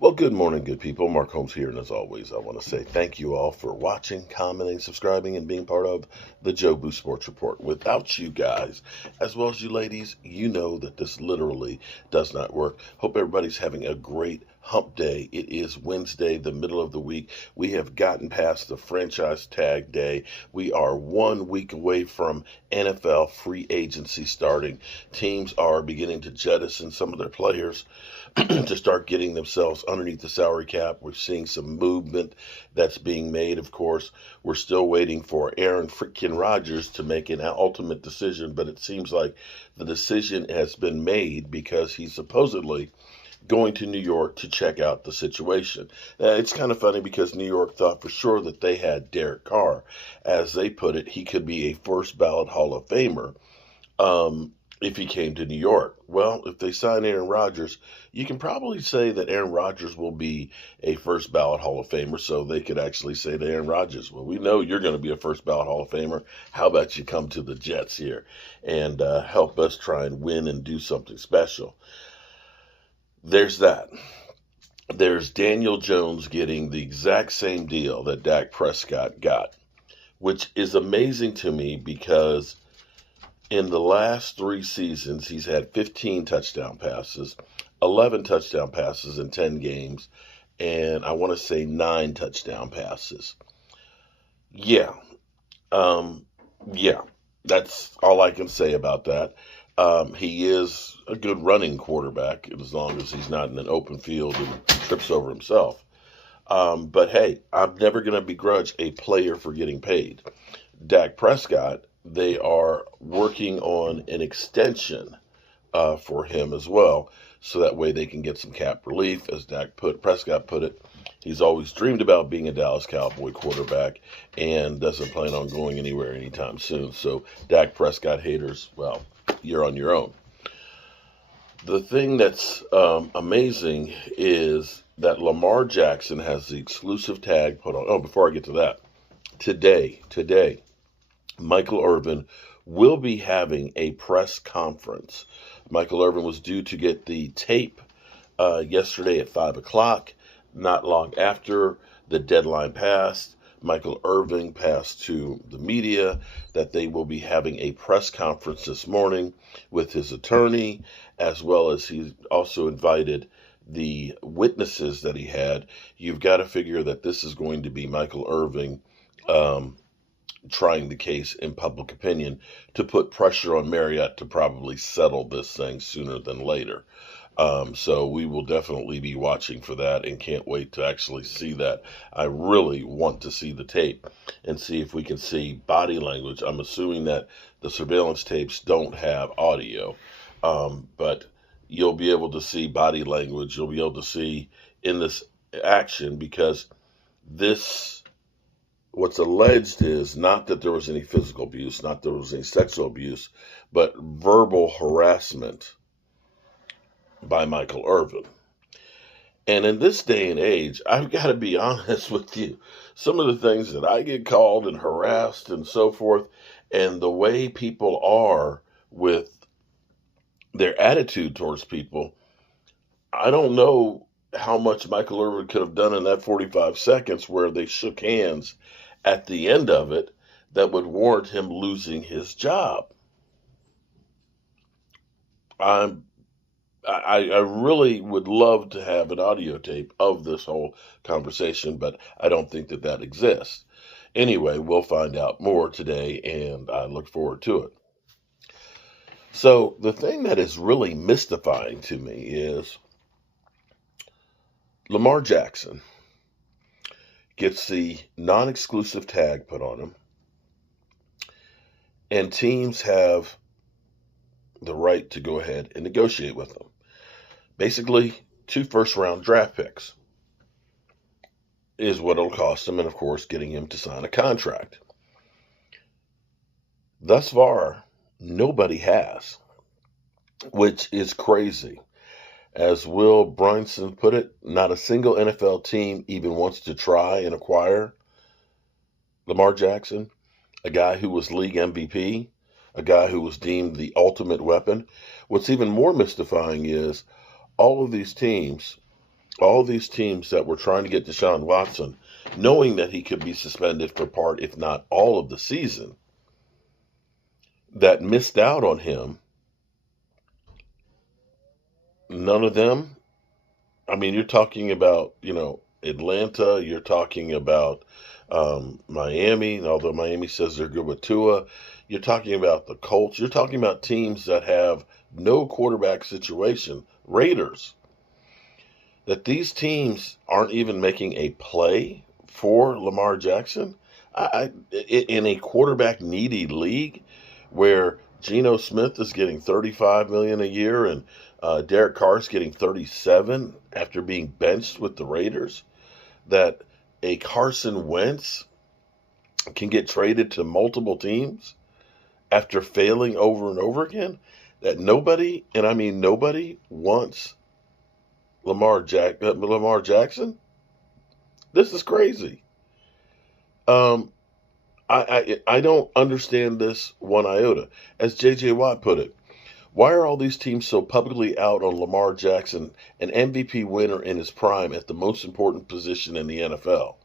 Well, good morning, good people. Mark Holmes here, and as always, I want to say thank you all for watching, commenting, subscribing, and being part of the Joe Boo Sports Report. Without you guys, as well as you ladies, you know that this literally does not work. Hope everybody's having a great hump day. It is Wednesday, the middle of the week. We have gotten past the franchise tag day. We are 1 week away from NFL free agency starting. Teams are beginning to jettison some of their players to start getting themselves underneath the salary cap. We're seeing some movement that's being made, of course. We're still waiting for Aaron freaking Rodgers to make an ultimate decision, but it seems like the decision has been made because he's supposedly going to New York to check out the situation. It's kind of funny because New York thought for sure that they had Derek Carr. As they put it, he could be a first ballot Hall of Famer. If he came to New York. Well, if they sign Aaron Rodgers, you can probably say that Aaron Rodgers will be a first ballot Hall of Famer, so they could actually say to Aaron Rodgers, well, we know you're going to be a first ballot Hall of Famer. How about you come to the Jets here and help us try and win and do something special? There's that. There's Daniel Jones getting the exact same deal that Dak Prescott got, which is amazing to me because in the last 3 seasons, he's had 15 touchdown passes, 11 touchdown passes in 10 games, and I want to say 9 touchdown passes. Yeah, um, yeah, that's all I can say about that. He is a good running quarterback as long as he's not in an open field and trips over himself. But hey, I'm never going to begrudge a player for getting paid. Dak Prescott, they are working on an extension for him as well, so that way they can get some cap relief. As Prescott put it, he's always dreamed about being a Dallas Cowboy quarterback and doesn't plan on going anywhere anytime soon. So, Dak Prescott haters, well, you're on your own. The thing that's amazing is that Lamar Jackson has the exclusive tag put on. Oh, before I get to that, today, Michael Irvin will be having a press conference. Michael Irvin was due to get the tape yesterday at 5 o'clock. Not long after the deadline passed, Michael Irvin passed to the media that they will be having a press conference this morning with his attorney, as well as he also invited the witnesses that he had. You've got to figure that this is going to be Michael Irvin trying the case in public opinion to put pressure on Marriott to probably settle this thing sooner than later. So we will definitely be watching for that and can't wait to actually see that. I really want to see the tape and see if we can see body language. I'm assuming that the surveillance tapes don't have audio, but you'll be able to see body language. You'll be able to see in this action because this what's alleged is not that there was any physical abuse, not that there was any sexual abuse, but verbal harassment by Michael Irvin. And in this day and age, I've got to be honest with you. Some of the things that I get called and harassed and so forth, and the way people are with their attitude towards people, I don't know how much Michael Irvin could have done in that 45 seconds where they shook hands at the end of it that would warrant him losing his job. I'm I really would love to have an audio tape of this whole conversation, but I don't think that that exists. Anyway, we'll find out more today, and I look forward to it. So, the thing that is really mystifying to me is Lamar Jackson gets the non exclusive tag put on him, and teams have the right to go ahead and negotiate with him. Basically, 2 first round draft picks is what it'll cost him, and of course, getting him to sign a contract. Thus far, nobody has, which is crazy. As Will Brunson put it, not a single NFL team even wants to try and acquire Lamar Jackson, a guy who was league MVP, a guy who was deemed the ultimate weapon. What's even more mystifying is all of these teams all these teams that were trying to get Deshaun Watson, knowing that he could be suspended for part, if not all, of the season, that missed out on him, none of them. I mean, you're talking about, Atlanta, you're talking about Miami, although Miami says they're good with Tua. You're talking about the Colts. You're talking about teams that have no quarterback situation. Raiders. That these teams aren't even making a play for Lamar Jackson. In a quarterback needy league where Geno Smith is getting $35 million a year and Derek Carr is getting $37 after being benched with the Raiders, that a Carson Wentz can get traded to multiple teams after failing over and over again, that nobody, and I mean nobody, wants Lamar Jackson. This is crazy. I don't understand this one iota. As J.J. Watt put it, why are all these teams so publicly out on Lamar Jackson, an MVP winner in his prime at the most important position in the NFL?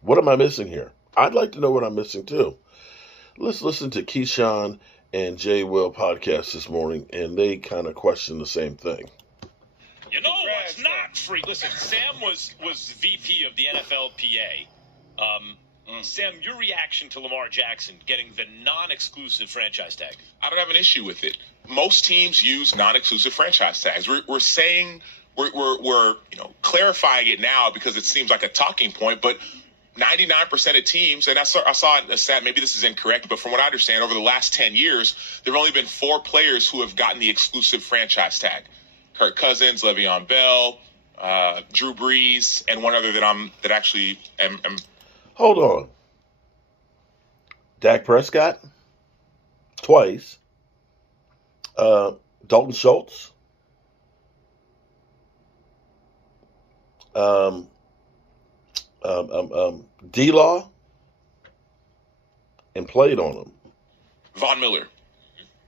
What am I missing here? I'd like to know what I'm missing too. Let's listen to Keyshawn and Jay Will podcast this morning, and they kind of question the same thing. You know what's not free? Listen, Sam was VP of the NFLPA. Sam, your reaction to Lamar Jackson getting the non-exclusive franchise tag? I don't have an issue with it. Most teams use non-exclusive franchise tags. We're saying we're clarifying it now because it seems like a talking point, but 99% of teams, and I saw it in a stat, maybe this is incorrect, but from what I understand, over the last 10 years, there have only been 4 players who have gotten the exclusive franchise tag. Kirk Cousins, Le'Veon Bell, Drew Brees, and one other that actually am. Hold on. Dak Prescott, twice. Dalton Schultz. D-Law, and played on him. Von Miller.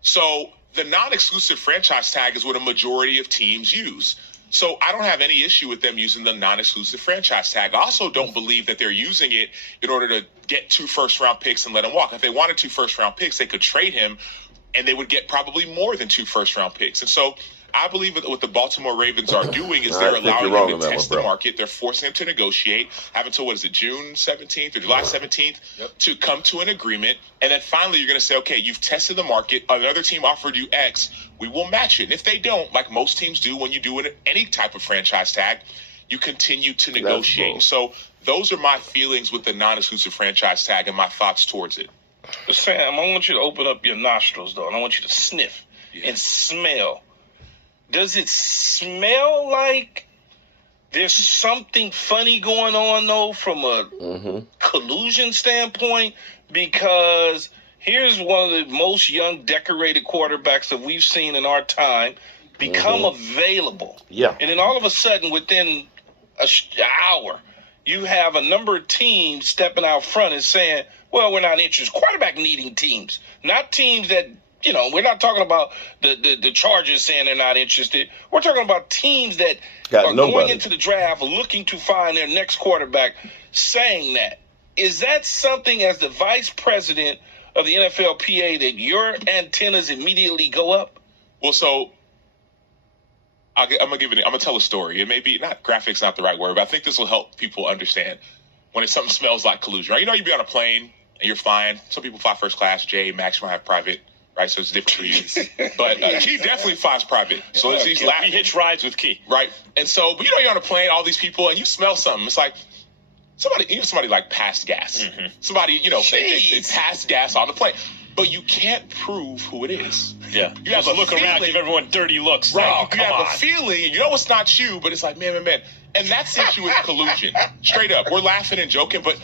So the non-exclusive franchise tag is what a majority of teams use. So I don't have any issue with them using the non-exclusive franchise tag. I also don't believe that they're using it in order to get 2 first-round picks and let him walk. If they wanted 2 first-round picks, they could trade him, and they would get probably more than 2 first-round picks. And so I believe that what the Baltimore Ravens are doing is they're allowing him to test the market. They're forcing him to negotiate, have until, June 17th or July 17th to come to an agreement. And then finally you're going to say, okay, you've tested the market. Another team offered you X. We will match it. And if they don't, like most teams do when you do any type of franchise tag, you continue to negotiate. So those are my feelings with the non-exclusive franchise tag and my thoughts towards it. Sam, I want you to open up your nostrils, though, and I want you to sniff and smell. Does it smell like there's something funny going on, though, from a collusion standpoint? Because here's one of the most young, decorated quarterbacks that we've seen in our time become available. Yeah. And then all of a sudden, within an hour, you have a number of teams stepping out front and saying, well, we're not interested. Quarterback-needing teams, not teams that, we're not talking about the Chargers saying they're not interested. We're talking about teams that are going into the draft looking to find their next quarterback saying that. Is that something, as the vice president of the NFLPA, that your antennas immediately go up? Well, so I'm gonna tell a story. It may be not graphics, not the right word, but I think this will help people understand when something smells like collusion. Right? You'd be on a plane and you're flying. Some people fly first class. Jay, Max might have private. Right, so it's different for you. But Key definitely flies private. So he's laughing. He hitch rides with Key. Right. And so, but you're on a plane, all these people, and you smell something. It's like somebody like passed gas. Somebody, they passed gas on the plane. But you can't prove who it is. Yeah. You have to look around, give everyone dirty looks. Right. Oh, you have a feeling, it's not you, but it's like, man. And that's the issue with collusion. Straight up. We're laughing and joking, but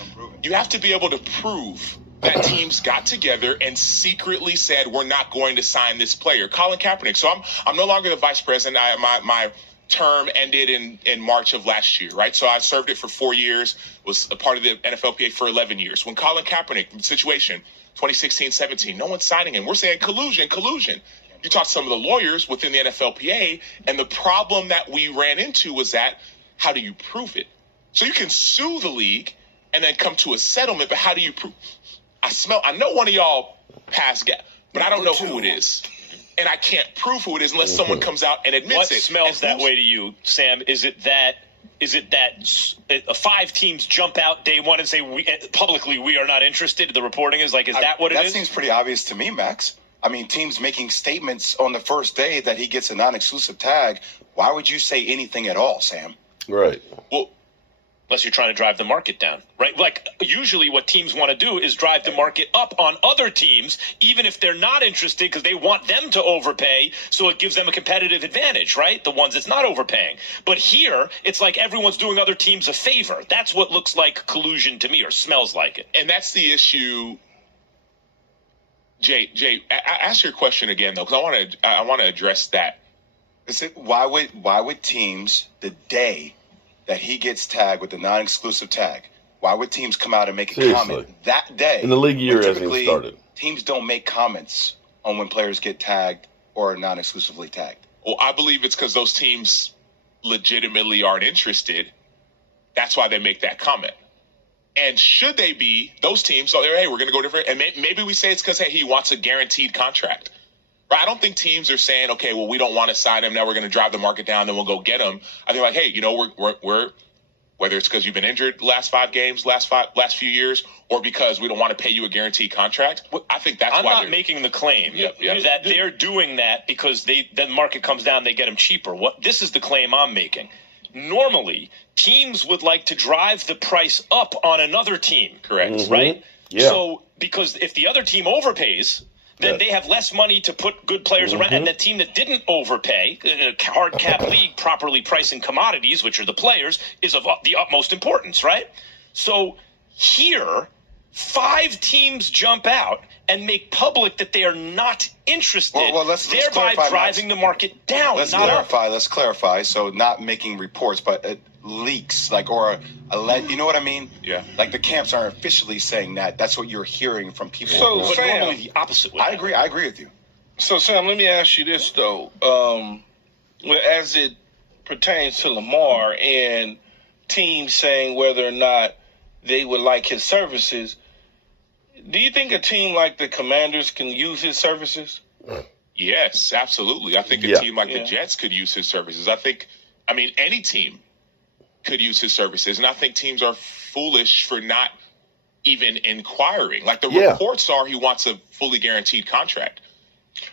you have to be able to prove that teams got together and secretly said, we're not going to sign this player. Colin Kaepernick. So I'm no longer the vice president. My term ended in March of last year, right? So I served it for 4 years, was a part of the NFLPA for 11 years. When Colin Kaepernick, situation, 2016-17, no one's signing him. We're saying collusion. You talk to some of the lawyers within the NFLPA, and the problem that we ran into was that how do you prove it? So you can sue the league and then come to a settlement, but how do you prove? I know one of y'all passed gas, but I don't know who it is. And I can't prove who it is unless someone comes out and admits it. What smells that way to you, Sam? Is it that 5 teams jump out day one and say publicly we are not interested? The reporting is that what it is? That seems pretty obvious to me, Max. I mean, teams making statements on the first day that he gets a non-exclusive tag. Why would you say anything at all, Sam? Right. Well, unless you're trying to drive the market down, right? Usually what teams want to do is drive the market up on other teams, even if they're not interested, because they want them to overpay, so it gives them a competitive advantage, right? The ones that's not overpaying. But here, it's like everyone's doing other teams a favor. That's what looks like collusion to me, or smells like it. And that's the issue. Jay, ask your question again, though, because I want to address that. Why would teams, the day that he gets tagged with the non-exclusive tag, why would teams come out and make a comment that day? In the league year hasn't even started. Teams don't make comments on when players get tagged or non-exclusively tagged. Well, I believe it's because those teams legitimately aren't interested. That's why they make that comment. And should they be, those teams, hey, we're going to go different. And maybe we say it's because, hey, he wants a guaranteed contract. Right? I don't think teams are saying, okay, well, we don't want to sign him. Now we're going to drive the market down, then we'll go get him. I think hey, we're whether it's because you've been injured the last 5 games, last few years, or because we don't want to pay you a guaranteed contract. I think that's why I'm not making the claim that they're doing that because then the market comes down, they get him cheaper. This is the claim I'm making. Normally, teams would like to drive the price up on another team. Correct. Mm-hmm. Right? Yeah. So, because if the other team overpays, then they have less money to put good players around. And the team that didn't overpay, in a hard cap league, properly pricing commodities, which are the players, is of the utmost importance, right? So here, 5 teams jump out and make public that they are not interested, let's thereby clarify, driving the market down. Let's clarify. So not making reports, but leaks, you know what I mean? Yeah. Like the camps aren't officially saying that. That's what you're hearing from people. So, But Sam, normally the opposite would I happen. agree with you. So, Sam, let me ask you this, though. As it pertains to Lamar and teams saying whether or not they would like his services, do you think a team like the Commanders can use his services? Yes, absolutely. I think a team like the Jets could use his services. Any team could use his services. And I think teams are foolish for not even inquiring. Like the reports are he wants a fully guaranteed contract.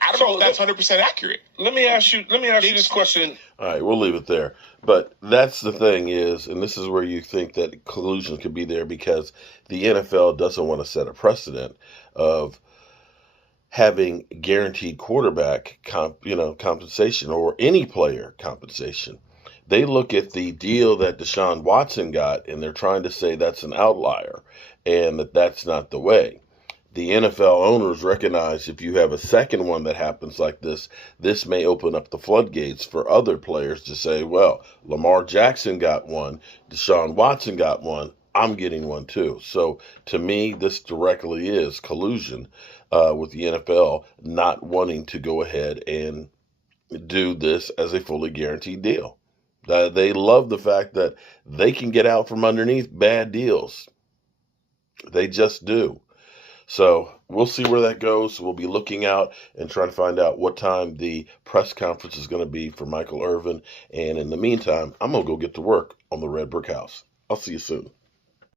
I don't know if that's 100% accurate. Let me ask you this question. All right, we'll leave it there. But that's the thing is, and this is where you think that collusion could be there, because the NFL doesn't want to set a precedent of having guaranteed quarterback compensation or any player compensation. They look at the deal that Deshaun Watson got, and they're trying to say that's an outlier and that's not the way. The NFL owners recognize if you have a second one that happens like this, this may open up the floodgates for other players to say, well, Lamar Jackson got one, Deshaun Watson got one, I'm getting one too. So to me, this directly is collusion with the NFL not wanting to go ahead and do this as a fully guaranteed deal. They love the fact that they can get out from underneath bad deals. They just do. So we'll see where that goes. We'll be looking out and trying to find out what time the press conference is going to be for Michael Irvin. And in the meantime, I'm going to go get to work on the Red Brick House. I'll see you soon.